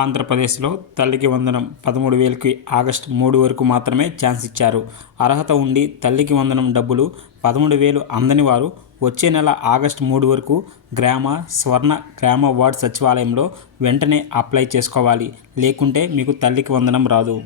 ఆంధ్రప్రదేశ్లో తల్లికి వందనం 13,000కి ఆగస్టు 3 వరకు మాత్రమే ఛాన్స్ ఇచ్చారు. అర్హత ఉండి తల్లికి వందనం డబ్బులు 13,000 అందని వారు వచ్చే నెల ఆగస్టు 3 వరకు గ్రామ వార్డు సచివాలయంలో వెంటనే అప్లై చేసుకోవాలి. లేకుంటే మీకు తల్లికి వందనం రాదు.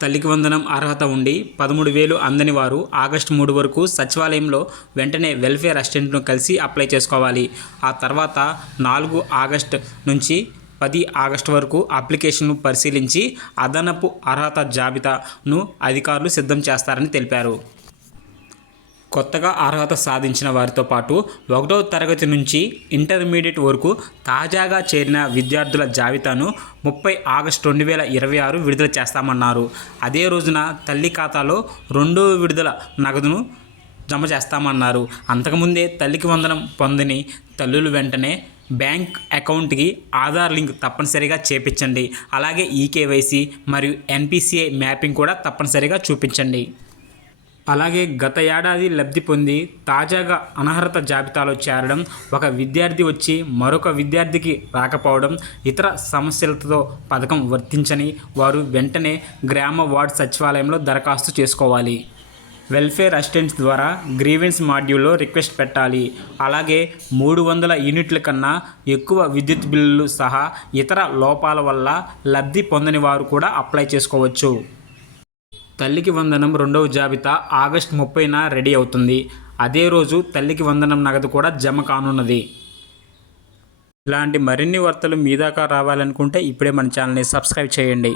తల్లికి వందనం అర్హత ఉండి 13,000 అందని వారు ఆగస్టు 3 వరకు సచివాలయంలో వెంటనే వెల్ఫేర్ అసిస్టెంట్ను కలిసి అప్లై చేసుకోవాలి. ఆ తర్వాత 4 ఆగస్టు నుంచి 10 ఆగస్టు వరకు అప్లికేషన్ను పరిశీలించి అదనపు అర్హత జాబితాను అధికారులు సిద్ధం చేస్తారని తెలిపారు. కొత్తగా అర్హత సాధించిన వారితో పాటు 1వ తరగతి నుంచి ఇంటర్మీడియట్ వరకు తాజాగా చేరిన విద్యార్థుల జాబితాను 30 ఆగస్టు 2026 విడుదల చేస్తామన్నారు. అదే రోజున తల్లి ఖాతాలో 2వ విడుదల నగదును జమ చేస్తామన్నారు. అంతకుముందే తల్లికి వందనం పొందని తల్లులు వెంటనే బ్యాంక్ అకౌంట్కి ఆధార్ లింక్ తప్పనిసరిగా చేపించండి. అలాగే ఈకేవైసీ మరియు ఎన్పిసిఐ మ్యాపింగ్ కూడా తప్పనిసరిగా చూపించండి. అలాగే గత ఏడాది లబ్ధి పొంది తాజాగా అనర్హత జాబితాలో చేరడం, ఒక విద్యార్థి వచ్చి మరొక విద్యార్థికి రాకపోవడం, ఇతర సమస్యలతో పథకం వర్తించని వారు వెంటనే గ్రామ వార్డు సచివాలయంలో దరఖాస్తు చేసుకోవాలి. వెల్ఫేర్ అసిస్టెంట్స్ ద్వారా గ్రీవెన్స్ మాడ్యూల్లో రిక్వెస్ట్ పెట్టాలి. అలాగే 300 యూనిట్ల కన్నా ఎక్కువ విద్యుత్ బిల్లులు సహా ఇతర లోపాల వల్ల లబ్ధి పొందని వారు కూడా అప్లై చేసుకోవచ్చు. తల్లికి వందనం 2వ జాబితా ఆగస్టు 30న రెడీ అవుతుంది. అదే రోజు తల్లికి వందనం నగదు కూడా జమ కానున్నది. ఇలాంటి మరిన్ని వార్తలు మీ దాకా రావాలనుకుంటే ఇప్పుడే మన ఛానల్ని సబ్స్క్రైబ్ చేయండి.